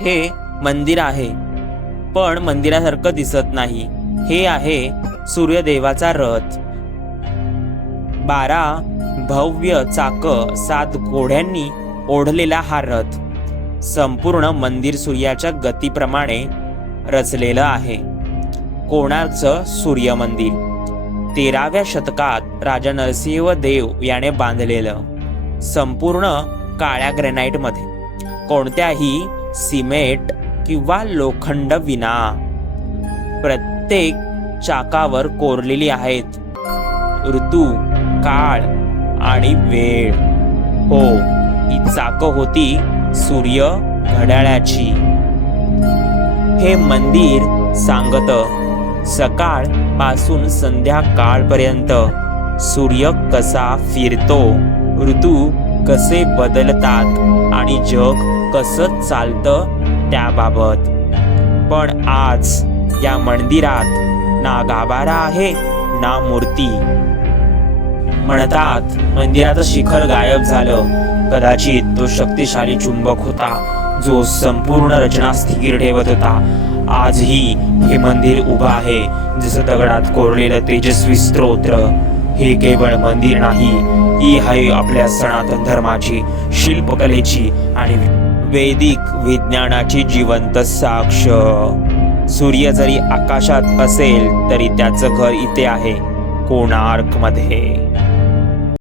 हे मंदिर आहे. पण मंदिरासारखं दिसत नाही. हे आहे सूर्यदेवाचा रथ. बारा भव्य चाक सात घोड्यांनी ओढलेला हा रथ. संपूर्ण मंदिर सूर्याच्या गतीप्रमाणे रचलेलं आहे. कोणाचं सूर्य मंदिर तेराव्या शतकात राजा नरसिंह देव याने बांधलेलं. संपूर्ण काळ्या ग्रेनाईटमध्ये कोणत्याही सिमेंट किंवा लोखंड विना. प्रत्येक चाकावर कोरलेली आहेत. ऋतू काळ आणि वेळ. हो ही चाक होती सूर्य घड्याळाची. हे मंदिर सांगत सकाळपासून संध्याकाळपर्यंत सूर्य कसा फिरतो ऋतू कसे बदलतात आणि जग कसं चालतं त्याबाबत. पण आज या मंदिरात ना गाभारा आहे ना मूर्ती. म्हणतात मंदिराचं शिखर गायब झालं. कदाचित तो शक्तिशाली चुंबक होता जो संपूर्ण रचना स्थिर ठेवत होता. आजही हे मंदिर उभं आहे जसं दगडात कोरलेलं तेजस्वी स्तोत्र हे केवळ मंदिर नाही ही आहे आपल्या सनातन धर्माची शिल्पकलेची आणि वैदिक विज्ञानाची जिवंत साक्ष. सूर्य जरी आकाशात असेल तरी त्याचं घर इथे आहे कोणार्कमध्ये